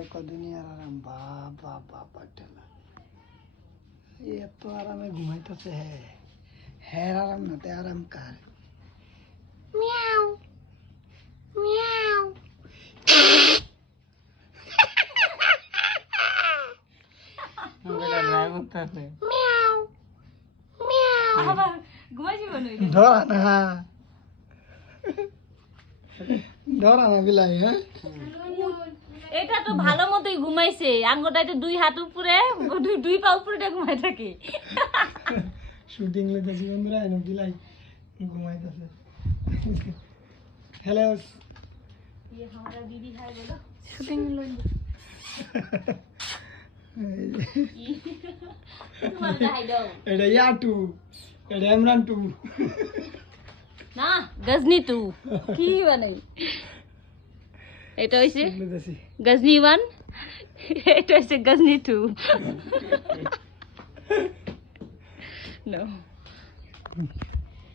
দেখো দুনিয়ার আরাম বাপ বাপ বাপ পাটেলা এত আরামে ঘুমাইতেছে হ্যাঁ আরাম না তে আরাম কার মিয়াও মিয়াও মিয়াও মিয়াও আবার ঘুমাইছি বলে ধরা না ধরা না বিলাই হ্যাঁ এটা তো ভালো মতোই ঘুমাইছে আঙ্গুটা এটা দুই হাত উপরে দুই পা উপরে ঘুমাই থাকে শুটিং লইতেছি বন্ধুরা এনে বিলাই ঘুমাইতেছে হ্যালো ये हमारा दीदी है बोलो শুটিং লই তোমার দেখাই দাও এটা ইয়াটু এটা ইমরান টু না গজনি টু কি বানাই এটা হইছে লইতেছি গজনি 1 এটা হইছে গজনি 2 নো